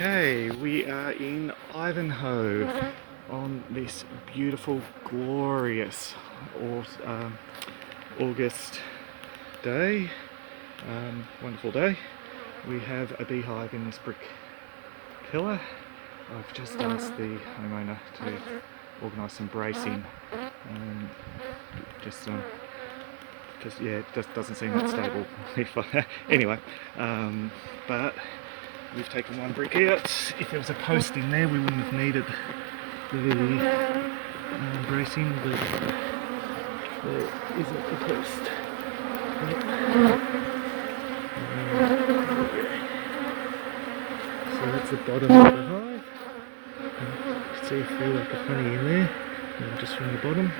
Okay, we are in Ivanhoe on this beautiful, glorious August day. Wonderful day. We have a beehive in this brick pillar. I've just asked the homeowner to organise some bracing. Yeah, it just doesn't seem that stable. Anyway, but we've taken one brick out. If there was a post in there, we wouldn't have needed the bracing. There isn't a post. So that's the bottom of the hive. See a few like a honey in there, just from the bottom.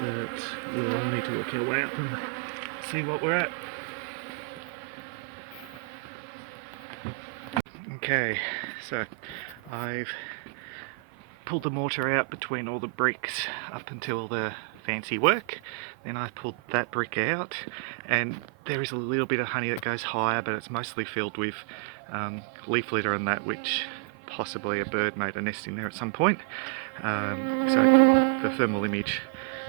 But we'll need to work our way up and see what we're at. Okay, so I've pulled the mortar out between all the bricks up until the fancy work. Then I pulled that brick out, and there is a little bit of honey that goes higher, but it's mostly filled with leaf litter and that, which possibly a bird made a nest in there at some point. So the thermal image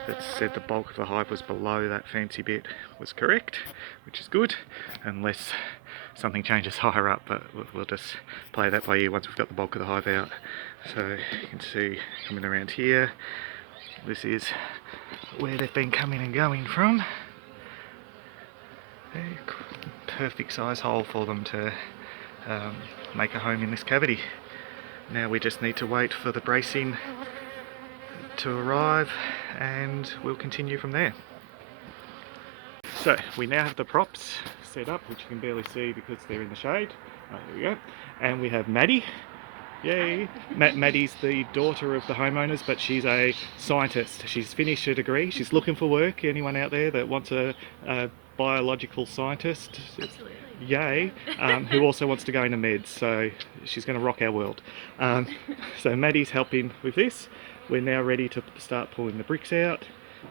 that said the bulk of the hive was below that fancy bit was correct, which is good, unless something changes higher up, but we'll just play that by ear once we've got the bulk of the hive out. So you can see coming around here, this is where they've been coming and going from. Perfect size hole for them to make a home in this cavity. Now we just need to wait for the bracing to arrive and we'll continue from there. So we now have the props set up, which you can barely see because they're in the shade. There we go. And we have Maddy. Yay! Maddy's the daughter of the homeowners, but she's a scientist. She's finished her degree. She's looking for work. Anyone out there that wants a biological scientist? Absolutely. Yay! Who also wants to go into meds, so she's going to rock our world. So Maddy's helping with this. We're now ready to start pulling the bricks out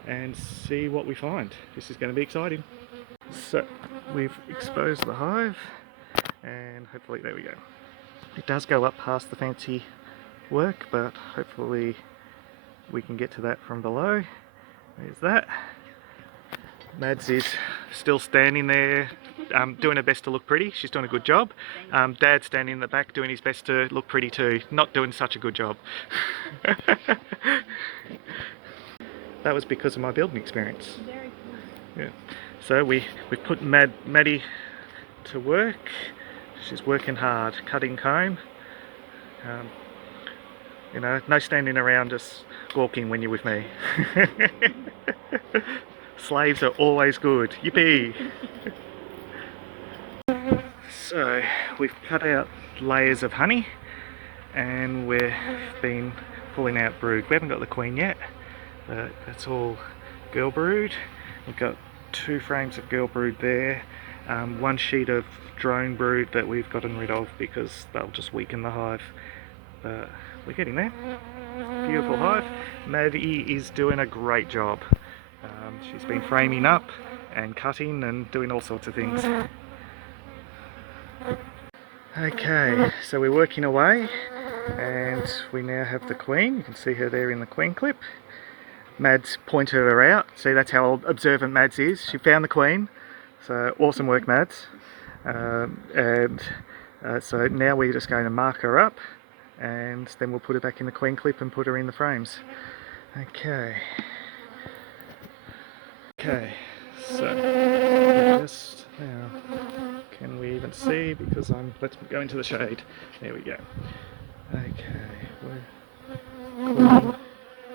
and see what we find. This is going to be exciting. So we've exposed the hive, and hopefully, there we go. It does go up past the fancy work, but hopefully we can get to that from below. There's that. Mads is still standing there, doing her best to look pretty. She's doing a good job. Dad's standing in the back doing his best to look pretty too. Not doing such a good job. That was because of my building experience. Very cool. Yeah. So we've put Maddy to work. She's working hard, cutting comb. You know, no standing around just walking when you're with me. Slaves are always good. Yippee! So we've cut out layers of honey and we've been pulling out brood. We haven't got the queen yet, but that's all girl brood. We've got 2 frames of girl brood there, 1 sheet of drone brood that we've gotten rid of because they'll just weaken the hive. But we're getting there. Beautiful hive. Maddy is doing a great job. She's been framing up and cutting and doing all sorts of things. Okay, so we're working away and we now have the queen. You can see her there in the queen clip. Mads pointed her out. See, that's how observant Mads is. She found the queen. So awesome work, Mads. So now we're just going to mark her up and then we'll put her back in the queen clip and put her in the frames. Okay. Okay, so just now, can we even see? Because let's go into the shade. There we go. Okay, Queen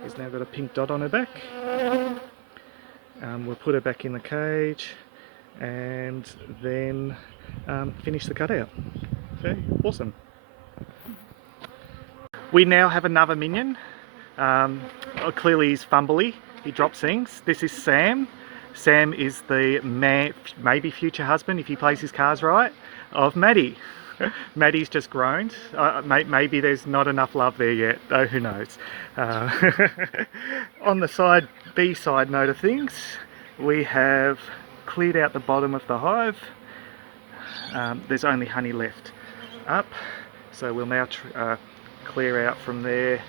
has now got a pink dot on her back. We'll put her back in the cage and then finish the cutout. Okay, awesome. We now have another minion. Clearly he's fumbly. He drops things. This is Sam. Sam is the maybe future husband, if he plays his cards right, of Maddy. Maddy's just groaned. Maybe there's not enough love there yet, though who knows. On the B side note of things, we have cleared out the bottom of the hive. There's only honey left up. So we'll now clear out from there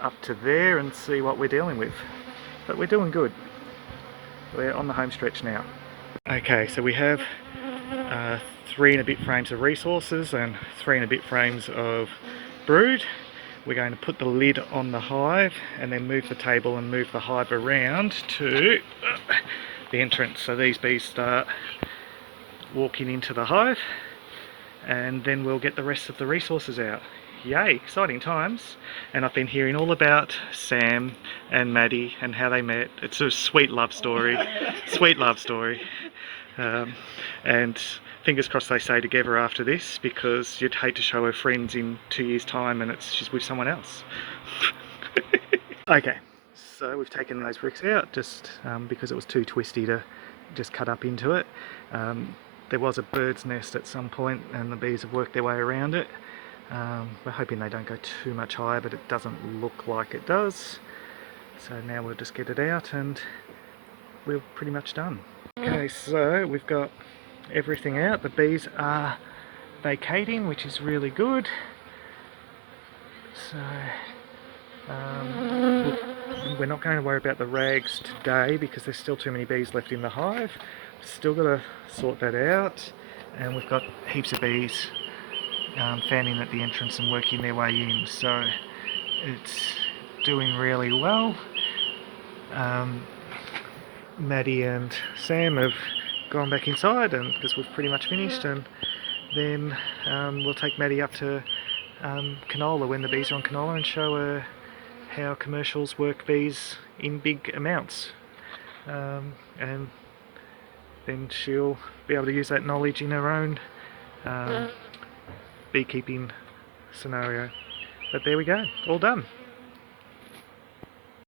up to there and see what we're dealing with. But we're doing good. We're on the home stretch now. Okay, so we have 3 and a bit frames of resources and 3 and a bit frames of brood. We're going to put the lid on the hive and then move the table and move the hive around to the entrance. So these bees start walking into the hive, and then we'll get the rest of the resources out. Yay, exciting times. And I've been hearing all about Sam and Maddy and how they met. It's a sweet love story. Sweet love story. And fingers crossed they stay together after this, because you'd hate to show her friends in 2 years' time and she's with someone else. Okay, so we've taken those bricks out just because it was too twisty to just cut up into it. There was a bird's nest at some point and the bees have worked their way around it. We're hoping they don't go too much higher, but it doesn't look like it does. So now we'll just get it out and we're pretty much done. Okay, so we've got everything out. The bees are vacating, which is really good. So we're not going to worry about the rags today because there's still too many bees left in the hive. Still got to sort that out, and we've got heaps of bees fanning at the entrance and working their way in, so it's doing really well. Maddy and Sam have gone back inside and because we've pretty much finished, and then we'll take Maddy up to canola when the bees are on canola and show her how commercials work bees in big amounts, and then she'll be able to use that knowledge in her own beekeeping scenario. But there we go, all done.